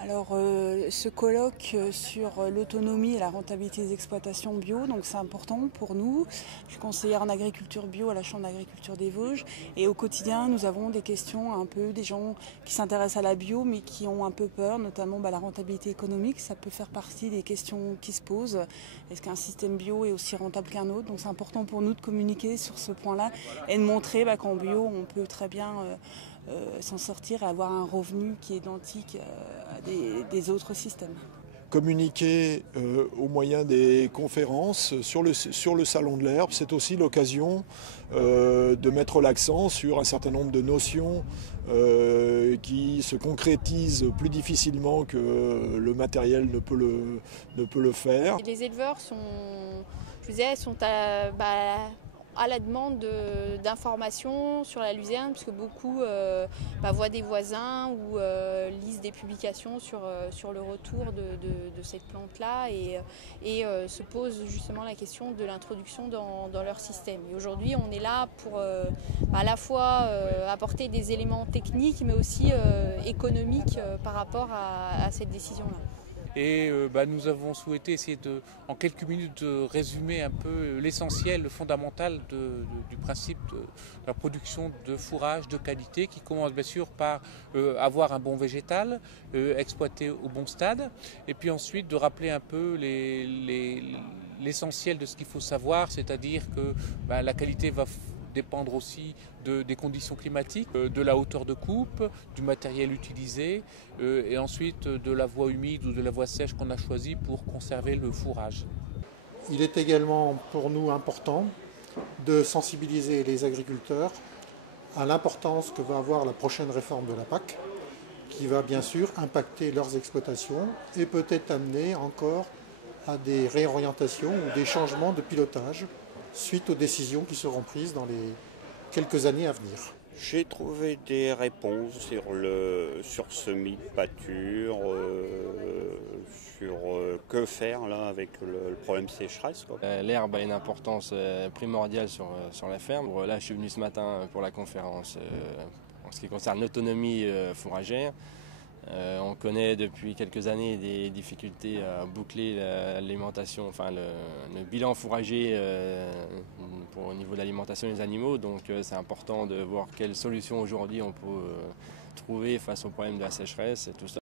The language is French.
Alors, ce colloque sur l'autonomie et la rentabilité des exploitations bio, donc c'est important pour nous. Je suis conseillère en agriculture bio à la Chambre d'agriculture des Vosges et au quotidien nous avons des questions un peu des gens qui s'intéressent à la bio mais qui ont un peu peur, notamment la rentabilité économique, ça peut faire partie des questions qui se posent. Est-ce qu'un système bio est aussi rentable qu'un autre? Donc c'est important pour nous de communiquer sur ce point-là et de montrer qu'en bio on peut très bien s'en sortir et avoir un revenu qui est identique à des autres systèmes. Communiquer au moyen des conférences sur le Salon de l'Herbe, c'est aussi l'occasion de mettre l'accent sur un certain nombre de notions qui se concrétisent plus difficilement que le matériel ne peut le faire. Les éleveurs sont à la demande d'informations sur la luzerne, parce que beaucoup voient des voisins ou lisent des publications sur le retour de cette plante-là et se posent justement la question de l'introduction dans leur système. Et aujourd'hui, on est là pour à la fois apporter des éléments techniques, mais aussi économiques par rapport à cette décision-là. Et nous avons souhaité essayer en quelques minutes de résumer un peu l'essentiel, le fondamental du principe de la production de fourrage de qualité qui commence bien sûr par avoir un bon végétal, exploité au bon stade, et puis ensuite de rappeler un peu l'essentiel de ce qu'il faut savoir, c'est-à-dire que la qualité va dépendre aussi des conditions climatiques, de la hauteur de coupe, du matériel utilisé et ensuite de la voie humide ou de la voie sèche qu'on a choisie pour conserver le fourrage. Il est également pour nous important de sensibiliser les agriculteurs à l'importance que va avoir la prochaine réforme de la PAC, qui va bien sûr impacter leurs exploitations et peut-être amener encore à des réorientations ou des changements de pilotage suite aux décisions qui seront prises dans les quelques années à venir. J'ai trouvé des réponses sur semis de pâture, sur que faire là avec le problème sécheresse. L'herbe a une importance primordiale sur la ferme. Là, je suis venu ce matin pour la conférence en ce qui concerne l'autonomie fourragère. On connaît depuis quelques années des difficultés à boucler l'alimentation, le bilan fourrager au niveau de l'alimentation des animaux. Donc c'est important de voir quelles solutions aujourd'hui on peut trouver face au problème de la sécheresse et tout ça.